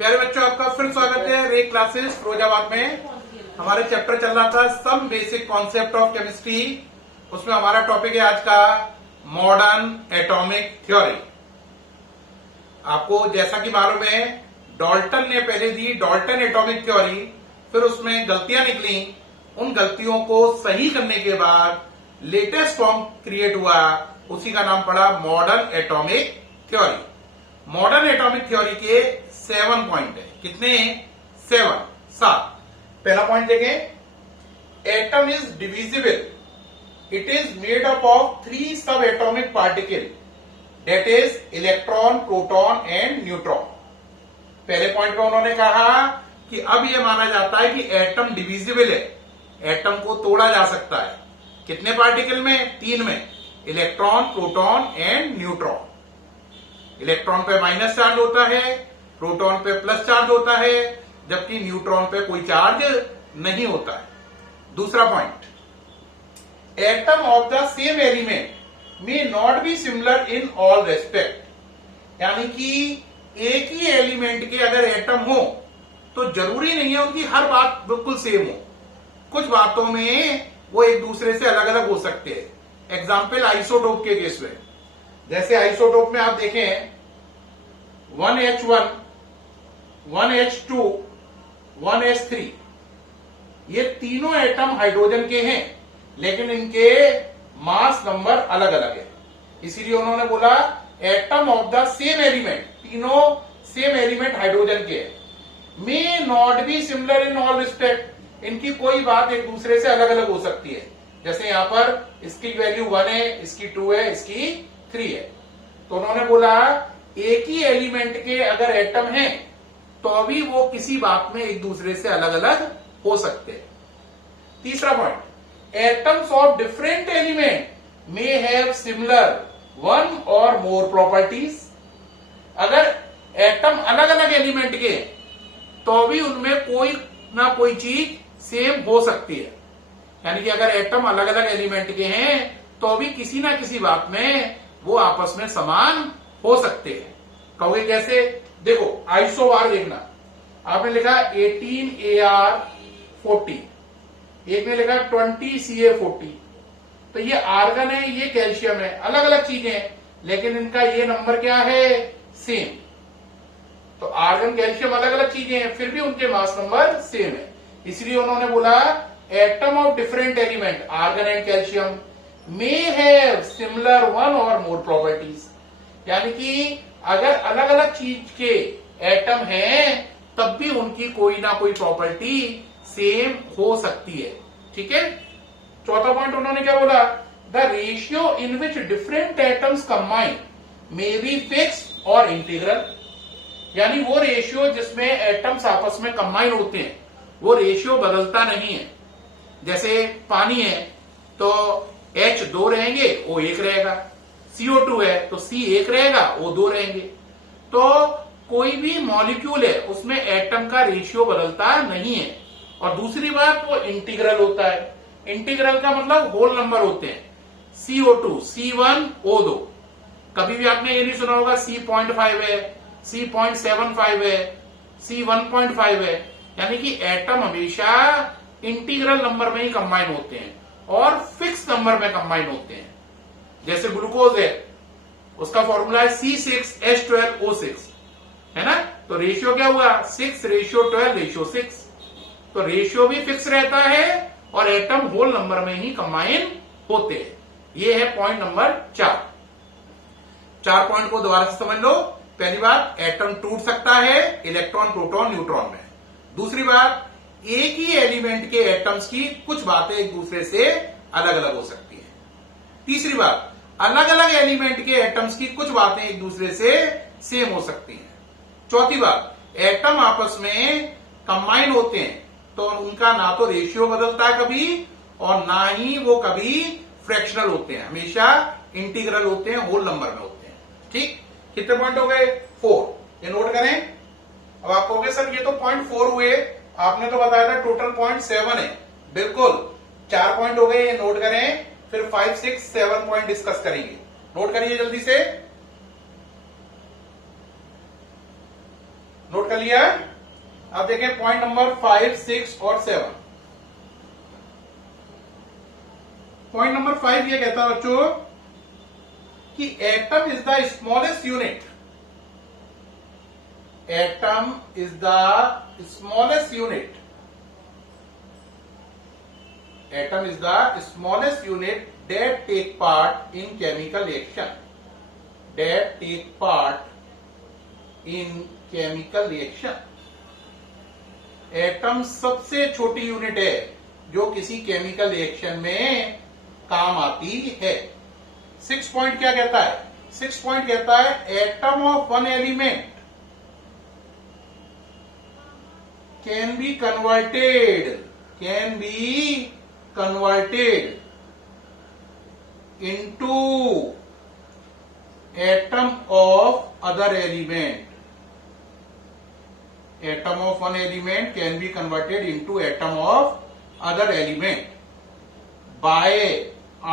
प्यारे बच्चों, आपका फिर स्वागत है रे क्लासेस फिरोजाबाद में। हमारे चैप्टर चल रहा था some basic concept of chemistry. उसमें हमारा टॉपिक है आज का मॉडर्न एटॉमिक थ्योरी। आपको जैसा कि मालूम है, डाल्टन ने पहले दी डाल्टन एटॉमिक थ्योरी, फिर उसमें गलतियां निकली। उन गलतियों को सही करने के बाद लेटेस्ट फॉर्म क्रिएट हुआ, उसी का नाम पड़ा modern atomic theory. Modern atomic theory के 7 पॉइंट है। कितने? 7। पहला पॉइंट देखें, atom is divisible. It is made up of 3 सब atomic particle, that is electron, proton and neutron. पहले पॉइंट में उन्होंने कहा कि अब यह माना जाता है कि एटम डिविजिबल है, एटम को तोड़ा जा सकता है। कितने पार्टिकल में? 3 में, electron, proton and neutron. Electron पे माइनस चार्ज होता है, प्रोटॉन पे प्लस चार्ज होता है, जबकि न्यूट्रॉन पे कोई चार्ज नहीं होता है। दूसरा point, atom of the same element may not be similar in all respect. यानी कि एक ही एलिमेंट के अगर एटम हो तो जरूरी नहीं है उनकी हर बात बिल्कुल सेम हो। कुछ बातों में वो एक दूसरे से अलग अलग हो सकते हैं। एग्जाम्पल आइसोटोप के केस में, जैसे आइसोटोप में आप देखें 1H1, 1H2, 1S3, ये तीनों एटम हाइड्रोजन के हैं, लेकिन इनके मास नंबर अलग अलग है। इसीलिए उन्होंने बोला atom of the same element, तीनों सेम एलिमेंट हाइड्रोजन के हैं, may not be similar in all respect. इनकी कोई बात एक दूसरे से अलग अलग हो सकती है। जैसे यहां पर इसकी वैल्यू 1 है, इसकी 2 है, इसकी 3 है। तो उन्होंने बोला एक ही एलिमेंट के अगर एटम हैं तो भी वो किसी बात में एक दूसरे से अलग अलग हो सकते हैं। तीसरा point, atoms of different element may have similar 1 और मोर प्रॉपर्टीज। अगर एटम अलग अलग एलिमेंट के तो भी उनमें कोई ना कोई चीज सेम हो सकती है। यानी कि अगर एटम अलग अलग एलिमेंट के हैं तो भी किसी ना किसी बात में वो आपस में समान हो सकते हैं। कहोगे कैसे? देखो, आइसोबार देखना, आपने लिखा 18Ar40, एक ने लिखा 20Ca40। तो ये आर्गन है, ये कैल्शियम है, अलग अलग चीजें हैं, लेकिन इनका ये नंबर क्या है? सेम। तो आर्गन, कैल्शियम अलग अलग चीजें हैं, फिर भी उनके मास नंबर सेम है। इसलिए उन्होंने बोला atom of different element, argon and calcium, may have similar 1 और मोर प्रॉपर्टीज। यानी कि अगर अलग अलग चीज के एटम हैं तब भी उनकी कोई ना कोई प्रॉपर्टी सेम हो सकती है। ठीक है। चौथा पॉइंट उन्होंने क्या बोला? The ratio in which different atoms combine may be fix और इंटीग्रल। यानी वो रेशियो जिसमें एटम्स आपस में कंबाइन होते हैं, वो रेशियो बदलता नहीं है। जैसे पानी है तो H 2 रहेंगे, O 1 रहेगा। CO2 है तो C 1 रहेगा, O 2 रहेंगे। तो कोई भी मॉलिक्यूल है उसमें एटम का रेशियो बदलता नहीं है। और दूसरी बात, वो इंटीग्रल होता है। इंटीग्रल का मतलब होल नंबर होते हैं। CO2, C1, O2। कभी भी आपने ये नहीं सुना होगा C.5 है, C.75 है, C1.5 है। यानी कि एटम हमेशा इंटीग्रल नंबर में ही कंबाइन होते हैं और फिक्स नंबर में कंबाइन होते हैं। जैसे ग्लूकोज है, उसका फॉर्मूला है C6H12O6, है ना? तो रेशियो क्या हुआ? 6:12:6। तो रेशियो भी फिक्स रहता है और एटम होल नंबर में ही कंबाइन होते हैं। ये है पॉइंट नंबर 4। 4 पॉइंट को दोबारा से समझ लो। पहली बात, एटम टूट सकता है इलेक्ट्रॉन, प्रोटॉन, न्यूट्रॉन में। दूसरी बात, एक ही एलिमेंट के एटम्स की कुछ बातें एक दूसरे से अलग अलग हो सकती है। तीसरी बात, अलग अलग एलिमेंट के एटम्स की कुछ बातें एक दूसरे से सेम हो सकती हैं। चौथी बात, एटम आपस में कंबाइन होते हैं तो उनका ना तो रेशियो बदलता है कभी, और ना ही वो कभी फ्रैक्शनल होते हैं, हमेशा इंटीग्रल होते हैं, होल नंबर में होते हैं। ठीक, कितने पॉइंट हो गए? 4। ये नोट करें। अब आप कहोगे सर ये तो पॉइंट 4 हुए, आपने तो बताया था टोटल पॉइंट 7 है। बिल्कुल, 4 पॉइंट हो गए, ये नोट करें। फिर 5, 6, 7 पॉइंट डिस्कस करेंगे। नोट करिए जल्दी से। नोट कर लिया? अब देखें पॉइंट नंबर 5, 6 और 7। पॉइंट नंबर 5 ये कहता है बच्चों कि atom is the smallest unit. Atom is the smallest unit. Atom is the smallest unit that take part in chemical reaction. That take part in chemical reaction. Atom सबसे छोटी unit है जो किसी केमिकल रिएक्शन में काम आती है। 6 point क्या कहता है? 6 पॉइंट कहता है atom of one element can be converted into atom of other element. Atom of one element can be converted into atom of other element by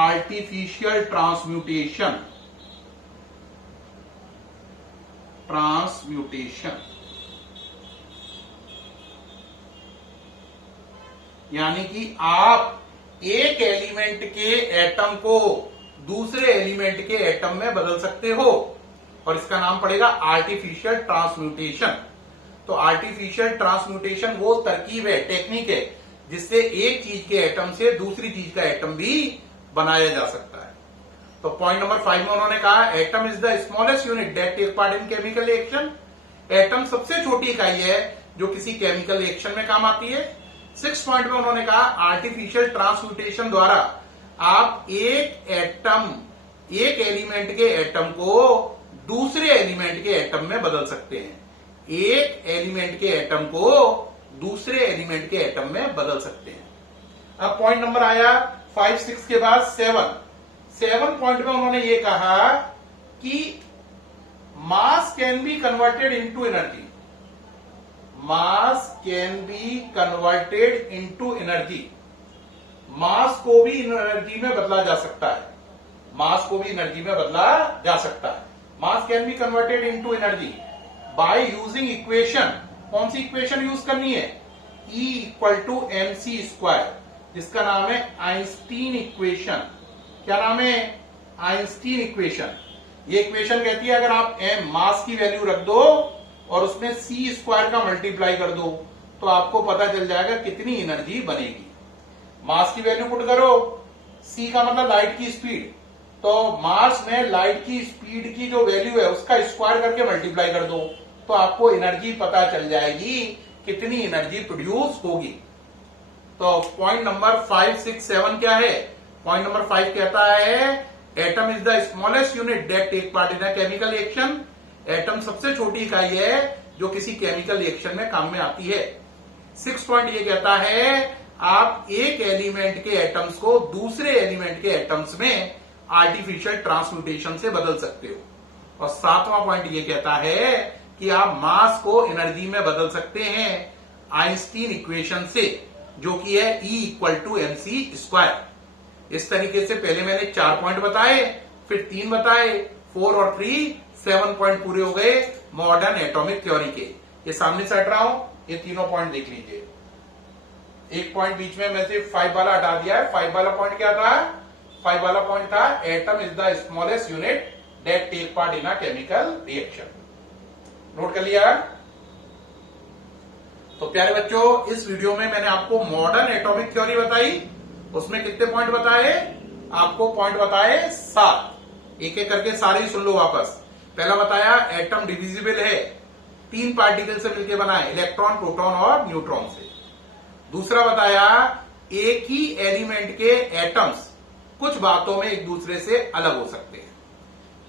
artificial transmutation. यानी कि आप एक एलिमेंट के एटम को दूसरे एलिमेंट के एटम में बदल सकते हो और इसका नाम पड़ेगा आर्टिफिशियल ट्रांसम्यूटेशन। तो आर्टिफिशियल ट्रांसम्यूटेशन वो तरकीब है, टेक्निक है जिससे एक चीज के एटम से दूसरी चीज का एटम भी बनाया जा सकता है। तो पॉइंट नंबर 5 में उन्होंने कहा atom is the smallest unit that take part in chemical reaction. Atom सबसे छोटी इकाई है जो किसी केमिकल रिएक्शन में काम आती है। 6 पॉइंट में उन्होंने कहा आर्टिफिशियल ट्रांसम्यूटेशन द्वारा आप एक एलिमेंट के एटम को दूसरे एलिमेंट के एटम में बदल सकते हैं। एक एलिमेंट के एटम को दूसरे एलिमेंट के एटम में बदल सकते हैं। अब पॉइंट नंबर आया 5, 6 के बाद 7 पॉइंट में उन्होंने ये कहा कि mass can be converted into energy. Mass can be converted into energy. Mass को भी एनर्जी में बदला जा सकता है। मास को भी एनर्जी में बदला जा सकता है। मास can be converted into energy by using equation. कौन सी इक्वेशन यूज करनी है? E = mc², जिसका नाम है आइंस्टीन इक्वेशन। क्या नाम है? Einstein equation. ये इक्वेशन कहती है अगर आप m मास की वैल्यू रख दो और उसमें c² का मल्टीप्लाई कर दो तो आपको पता चल जाएगा कितनी एनर्जी बनेगी। मास की वैल्यू पुट करो, c का मतलब लाइट की स्पीड, तो मास में लाइट की स्पीड की जो वैल्यू है उसका स्क्वायर करके मल्टीप्लाई कर दो तो आपको एनर्जी पता चल जाएगी कितनी एनर्जी प्रोड्यूस होगी। तो पॉइंट नंबर 5, 6, 7 क्या है? पॉइंट नंबर 5 कहता है atom is the smallest unit that take part in a chemical reaction. Atom सबसे छोटी इकाई है जो किसी केमिकल रिएक्शन में काम में आती है। 6 पॉइंट ये कहता है आप एक एलिमेंट के एटम्स को दूसरे एलिमेंट के एटम्स में आर्टिफिशियल ट्रांसम्यूटेशन से बदल सकते हो। और 7वां पॉइंट ये कहता है कि आप मास को एनर्जी में बदल सकते हैं आइंस्टीन इक्वेशन से, जो कि है E = mc²। इस तरीके से पहले मैंने 4 पॉइंट बताए, फिर 3 बताए, 4 और 3, 7 पॉइंट पूरे हो गए मॉडर्न एटॉमिक थ्योरी के। ये सामने से हट रहा हूं, ये तीनों पॉइंट देख लीजिए। एक पॉइंट बीच में मैं से 5 वाला हटा दिया है। 5 वाला पॉइंट क्या था? 5 वाला पॉइंट था atom is the smallest unit that take part in a chemical reaction. Note कर लिया? तो प्यारे बच्चों, इस वीडियो में मैंने आपको मॉडर्न एटॉमिक थ्योरी बताई। उसमें कितने पॉइंट बताए? आपको पॉइंट बताए 7। एक एक करके सारे ही सुन लो वापस। पहला बताया एटम डिविजिबल है, 3 पार्टिकल से मिलकर बना है, इलेक्ट्रॉन, प्रोटॉन और न्यूट्रॉन से। दूसरा बताया एक ही एलिमेंट के एटम्स कुछ बातों में एक दूसरे से अलग हो सकते हैं।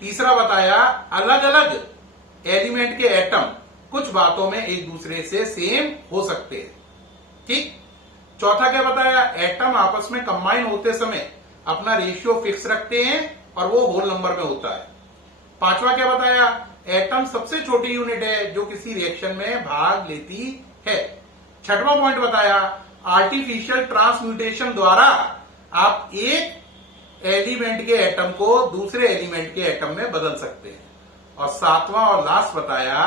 तीसरा बताया अलग अलग एलिमेंट के एटम कुछ बातों में एक दूसरे से सेम हो सकते हैं। ठीक। चौथा क्या बताया? एटम आपस में कंबाइन होते समय अपना रेशियो फिक्स रखते हैं और वो होल नंबर में होता है। पांचवा क्या बताया? एटम सबसे छोटी यूनिट है जो किसी रिएक्शन में भाग लेती है। छठवां पॉइंट बताया आर्टिफिशियल ट्रांसम्यूटेशन द्वारा आप एक एलिमेंट के एटम को दूसरे एलिमेंट के एटम में बदल सकते हैं। और 7वां और लास्ट बताया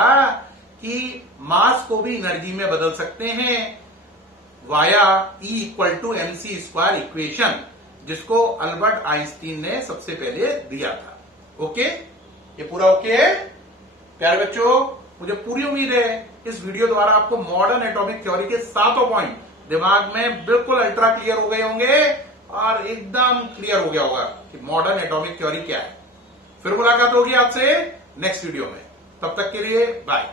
कि मास को भी एनर्जी में बदल सकते हैं via E equal to mc square equation, जिसको अल्बर्ट आइंस्टीन ने सबसे पहले दिया था। ओके, ये पूरा ओके है प्यारे बच्चों? मुझे पूरी उम्मीद है इस वीडियो द्वारा आपको मॉडर्न एटॉमिक थ्योरी के सातों पॉइंट दिमाग में बिल्कुल अल्ट्रा क्लियर हो गए होंगे और एकदम क्लियर हो गया होगा कि मॉडर्न एटॉमिक थ्योरी क्या है। फिर मुलाकात होगी आपसे नेक्स्ट वीडियो में, तब तक के लिए बाय।